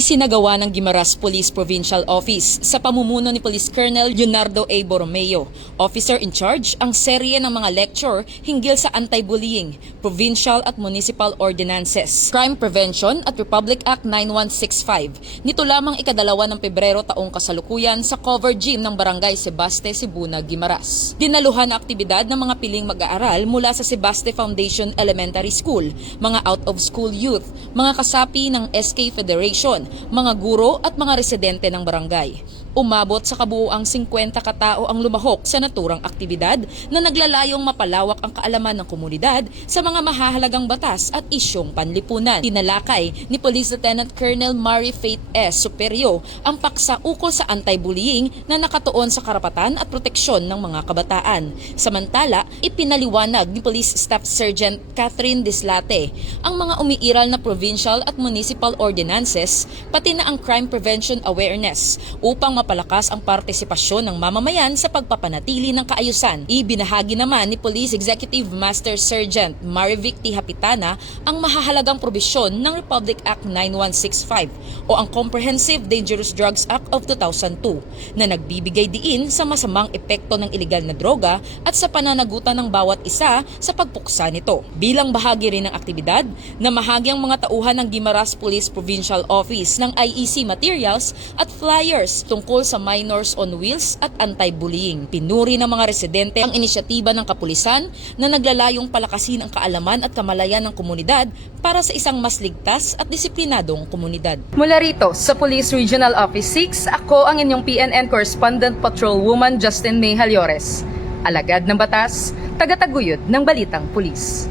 Isinagawa ng Guimaras Police Provincial Office sa pamumuno ni Police Colonel Leonardo A. Borromeo, officer in charge, ang serye ng mga lecture hinggil sa anti-bullying, provincial at municipal ordinances, crime prevention at Republic Act 9165. Nito lamang ikadalawa ng Pebrero taong kasalukuyan sa cover gym ng Barangay Sebaste, Sibuna, Guimaras. Dinaluhan na aktibidad ng mga piling mag-aaral mula sa Sebaste Foundation Elementary School, mga out-of-school youth, mga kasapi ng SK Federation, mga guro at mga residente ng barangay. Umabot sa kabuuang 50 katao ang lumahok sa naturang aktibidad na naglalayong mapalawak ang kaalaman ng komunidad sa mga mahahalagang batas at isyong panlipunan. Tinalakay ni Police Lieutenant Colonel Mary Faith S. Superio ang paksa ukol sa anti-bullying na nakatuon sa karapatan at proteksyon ng mga kabataan. Samantala, ipinaliwanag ni Police Staff Sergeant Catherine Dislate ang mga umiiral na provincial at municipal ordinances pati na ang crime prevention awareness upang mapalakas ang partisipasyon ng mamamayan sa pagpapanatili ng kaayusan. Ibinahagi naman ni Police Executive Master Sergeant Marivic T. Hapitana ang mahahalagang probisyon ng Republic Act 9165 o ang Comprehensive Dangerous Drugs Act of 2002 na nagbibigay diin sa masamang epekto ng ilegal na droga at sa pananagutan ng bawat isa sa pagpuksa nito. Bilang bahagi rin ng aktibidad, namahagi ang mga tauhan ng Guimaras Police Provincial Office ng IEC materials at flyers tungkol sa minors on wheels at anti-bullying. Pinuri ng mga residente ang inisyatiba ng kapulisan na naglalayong palakasin ang kaalaman at kamalayan ng komunidad para sa isang mas ligtas at disiplinadong komunidad. Mula rito sa Police Regional Office 6, ako ang inyong PNN Correspondent Patrolwoman Justin May Halyores. Alagad ng batas, tagataguyod ng balitang pulis.